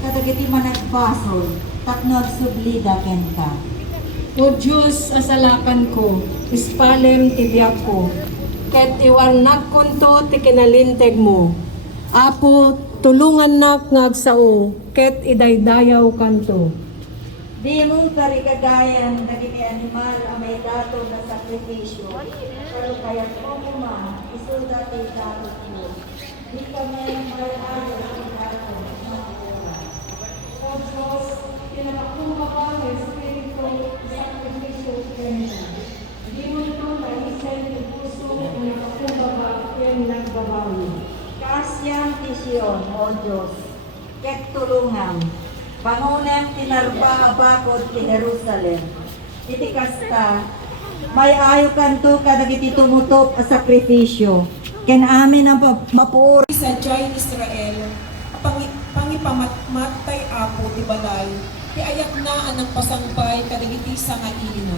kadagiti managbasol, taknog sublida ken ka. O Diyos, asalakan ko, ispalem tibiyak ko, ket iwan nagkonto ti kinalinteg mo. Apo, tulungan nak ngagsao, ket idaydayaw kanto. Di mong karikagayan dagiti animal ang may dato na sakripisyo, pero kaya't mo kuma, isuda ti dato mo. Di kami malayo ang dato na kuha. O Diyos, pinakakuma ka ng Espiritu, sakripisyo kanya. Di mo ito naisen yung puso na nakakuma ka, yan nagbabawi. Kasyang tisyon, O Diyos, ket tulungan. Pangunem tinarba abakod ti Jerusalem. Iti kasta, may ayo kanto kadagiti tumutop a sakripisyo. Ken amin ang mapuor. Sa Jai Israel, pangipamatmatay apo ti balay, ti ayak na anang pasampay kadagiti sa nga ina.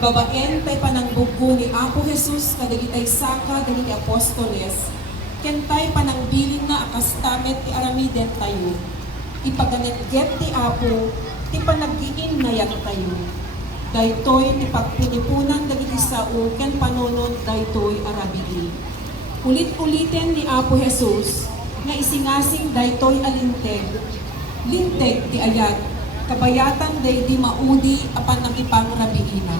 Babaen tay panangbuggo ni Apo Jesus kadagitay saka dagiti apostoles, ken tay panangbilin na akastamet ti aramiden tayo. Ipaganetget ti Apo, ti panaggiin na yan tayo. Daytoy ti pagpunipunan dagiti sao ken panonon daytoy arabidi. Ulit-uliten ni Apo Jesus nga isingasing daytoy alinteg. Linteg ti ayat, kabayatan day di maudi apan ang ipang rabiina.